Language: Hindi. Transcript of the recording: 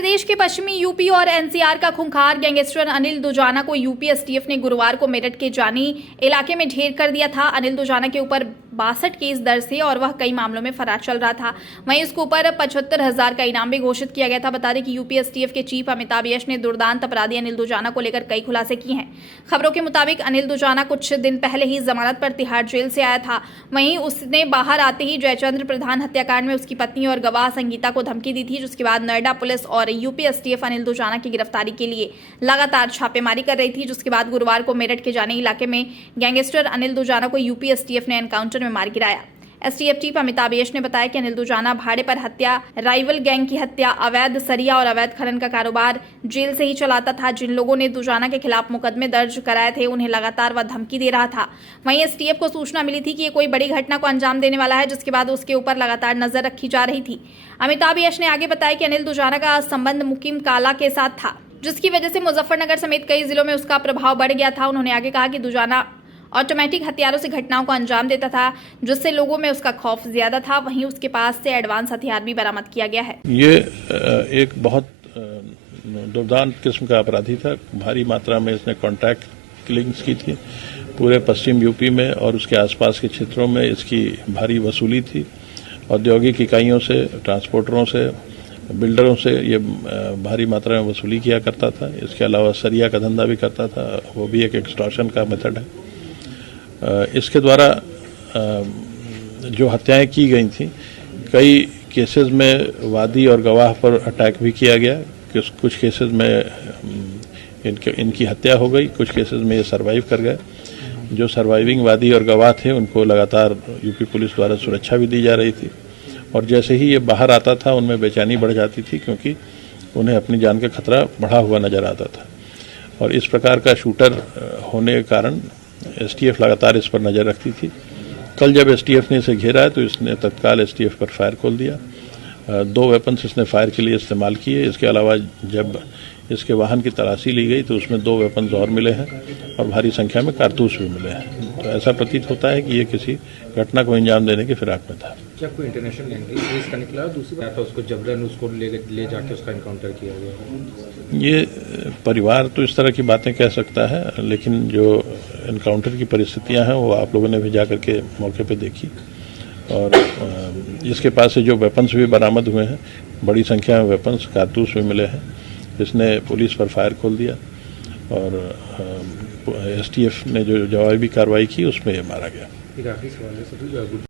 प्रदेश के पश्चिमी यूपी और एनसीआर का खूंखार गैंगस्टर अनिल दुजाना को यूपी एसटीएफ ने गुरुवार को मेरठ के जानी इलाके में ढेर कर दिया था। अनिल दुजाना के ऊपर 62 केस दर्ज थे और वह कई मामलों में फरार चल रहा था। वहीं उसके ऊपर 75,000 का इनाम भी घोषित किया गया था। बता दें कि यूपी एसटीएफ के चीफ अमिताभ यश ने दुर्दांत अपराधी अनिल दुजाना को लेकर कई खुलासे किए हैं। खबरों के मुताबिक अनिल दुजाना कुछ दिन पहले ही जमानत पर तिहाड़ जेल से आया था। वहीं उसने बाहर आते ही जयचंद्र प्रधान हत्याकांड में उसकी पत्नी और गवाह संगीता को धमकी दी थी, जिसके बाद नोएडा पुलिस और यूपी एसटीएफ अनिल दुजाना की गिरफ्तारी के लिए लगातार छापेमारी कर रही थी। जिसके बाद गुरुवार को मेरठ के जानी इलाके में गैंगस्टर अनिल दुजाना को यूपी एसटीएफ ने एनकाउंटर में मार गिराया। एसटीएफ चीफ अमिताभ यश ने बताया कि अनिल दुजाना भाड़े पर हत्या, राइवल गैंग की हत्या, अवैध सरिया और अवैध खनन का कारोबार जेल से ही चलाता था। जिन लोगों ने दुजाना के खिलाफ मुकदमे दर्ज कराए थे, उन्हें लगातार वह धमकी दे रहा था। वहीं एसटीएफ को सूचना मिली थी कि ये कोई बड़ी घटना को अंजाम देने वाला है, जिसके बाद उसके ऊपर लगातार नजर रखी जा रही थी। अमिताभ यश ने आगे बताया कि अनिल दुजाना का संबंध मुकीम काला के साथ था, जिसकी वजह से मुजफ्फरनगर समेत कई जिलों में उसका प्रभाव बढ़ गया था। उन्होंने आगे कहा कि दुजाना ऑटोमेटिक हथियारों से घटनाओं को अंजाम देता था, जिससे लोगों में उसका खौफ ज्यादा था। वहीं उसके पास से एडवांस हथियार भी बरामद किया गया है। ये एक बहुत दुर्दांत किस्म का अपराधी था। भारी मात्रा में इसने कॉन्ट्रैक्ट किलिंग्स की थी। पूरे पश्चिम यूपी में और उसके आसपास के क्षेत्रों में इसकी भारी वसूली थी। औद्योगिक इकाइयों से, ट्रांसपोर्टरों से, बिल्डरों से ये भारी मात्रा में वसूली किया करता था। इसके अलावा सरिया का धंधा भी करता था, वो भी एक एक्सटॉर्शन का मेथड है। इसके द्वारा जो हत्याएं की गई थी, कई केसेस में वादी और गवाह पर अटैक भी किया गया। कुछ केसेस में इनकी हत्या हो गई, कुछ केसेस में ये सरवाइव कर गए। जो सरवाइविंग वादी और गवाह थे, उनको लगातार यूपी पुलिस द्वारा सुरक्षा भी दी जा रही थी। और जैसे ही ये बाहर आता था, उनमें बेचैनी बढ़ जाती थी, क्योंकि उन्हें अपनी जान का खतरा बढ़ा हुआ नजर आता था। और इस प्रकार का शूटर होने के कारण एसटीएफ लगातार इस पर नज़र रखती थी। कल जब एसटीएफ ने इसे घेरा तो इसने तत्काल एसटीएफ पर फायर खोल दिया। 2 वेपन्स इसने फायर के लिए इस्तेमाल किए। इसके अलावा जब इसके वाहन की तलाशी ली गई तो उसमें 2 वेपन्स और मिले हैं और भारी संख्या में कारतूस भी मिले हैं। तो ऐसा प्रतीत होता है कि ये किसी घटना को अंजाम देने की फिराक में था। क्या कोई इंटरनेशनल गैंग का निकला? दूसरी बात था, उसको जबरन उसको ले जाके उसका एनकाउंटर किया गया। ये परिवार तो इस तरह की बातें कह सकता है, लेकिन जो एनकाउंटर की परिस्थितियां हैं वो आप लोगों ने भी जा करके मौके पे देखी। और इसके पास से जो वेपन्स भी बरामद हुए हैं, बड़ी संख्या में वेपन्स, कारतूस भी मिले हैं। इसने पुलिस पर फायर खोल दिया और एसटीएफ ने जो जवाबी कार्रवाई की उसमें ये मारा गया। एक आखिरी सवाल है,